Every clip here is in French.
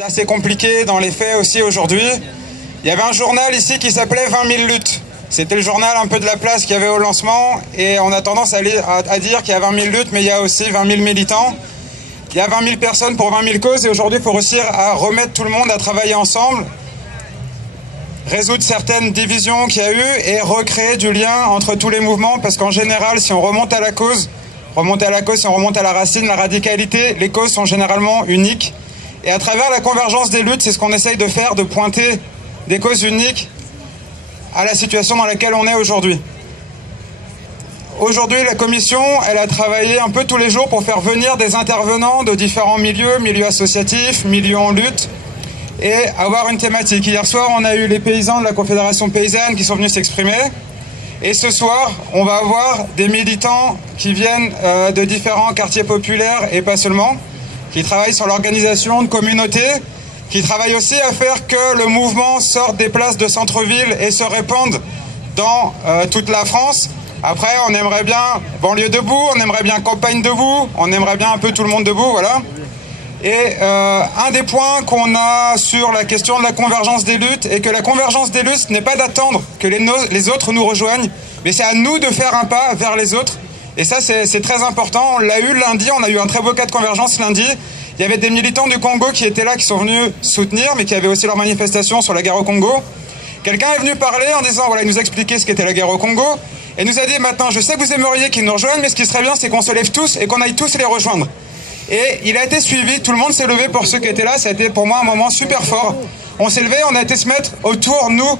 C'est assez compliqué dans les faits aussi aujourd'hui. Il y avait un journal ici qui s'appelait 20 000 luttes. C'était le journal un peu de la place qu'il y avait au lancement et on a tendance à dire qu'il y a 20 000 luttes, mais il y a aussi 20 000 militants. Il y a 20 000 personnes pour 20 000 causes et aujourd'hui il faut réussir à remettre tout le monde à travailler ensemble, résoudre certaines divisions qu'il y a eu et recréer du lien entre tous les mouvements parce qu'en général si on remonte à la cause, si on remonte à la racine, la radicalité, les causes sont généralement uniques. Et à travers la convergence des luttes, c'est ce qu'on essaye de faire, de pointer des causes uniques à la situation dans laquelle on est aujourd'hui. Aujourd'hui, la commission, elle a travaillé un peu tous les jours pour faire venir des intervenants de différents milieux associatifs, milieux en lutte, et avoir une thématique. Hier soir, on a eu les paysans de la Confédération paysanne qui sont venus s'exprimer. Et ce soir, on va avoir des militants qui viennent de différents quartiers populaires et pas seulement, qui travaillent sur l'organisation de communautés, qui travaillent aussi à faire que le mouvement sorte des places de centre-ville et se répande dans toute la France. Après, on aimerait bien banlieue debout, on aimerait bien campagne debout, on aimerait bien un peu tout le monde debout, voilà. Et un des points qu'on a sur la question de la convergence des luttes est que la convergence des luttes, ce n'est pas d'attendre que les autres nous rejoignent, mais c'est à nous de faire un pas vers les autres. Et ça, c'est très important. On l'a eu lundi, on a eu un très beau cas de convergence lundi. Il y avait des militants du Congo qui étaient là, qui sont venus soutenir, mais qui avaient aussi leur manifestation sur la guerre au Congo. Quelqu'un est venu parler en disant, voilà, il nous a expliqué ce qu'était la guerre au Congo, et nous a dit, maintenant, je sais que vous aimeriez qu'ils nous rejoignent, mais ce qui serait bien, c'est qu'on se lève tous et qu'on aille tous les rejoindre. Et il a été suivi, tout le monde s'est levé pour ceux qui étaient là, ça a été pour moi un moment super fort. On s'est levé, on a été se mettre autour, nous,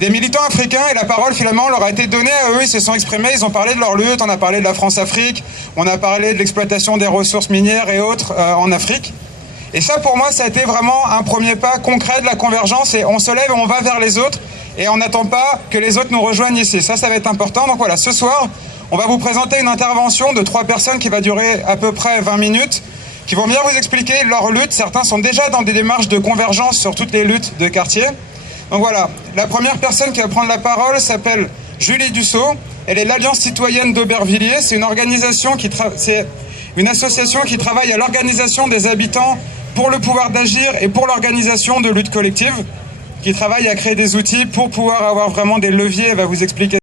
des militants africains, et la parole finalement leur a été donnée à eux, ils se sont exprimés, ils ont parlé de leur lutte, on a parlé de la France-Afrique, on a parlé de l'exploitation des ressources minières et autres en Afrique. Et ça pour moi, ça a été vraiment un premier pas concret de la convergence, et on se lève et on va vers les autres, et on n'attend pas que les autres nous rejoignent ici. Ça va être important. Donc voilà, ce soir, on va vous présenter une intervention de 3 personnes qui va durer à peu près 20 minutes, qui vont venir vous expliquer leur lutte. Certains sont déjà dans des démarches de convergence sur toutes les luttes de quartier. Donc voilà, la première personne qui va prendre la parole s'appelle Julie Dussault. Elle est l'Alliance citoyenne d'Aubervilliers. C'est une organisation c'est une association qui travaille à l'organisation des habitants pour le pouvoir d'agir et pour l'organisation de lutte collective, qui travaille à créer des outils pour pouvoir avoir vraiment des leviers. Elle va vous expliquer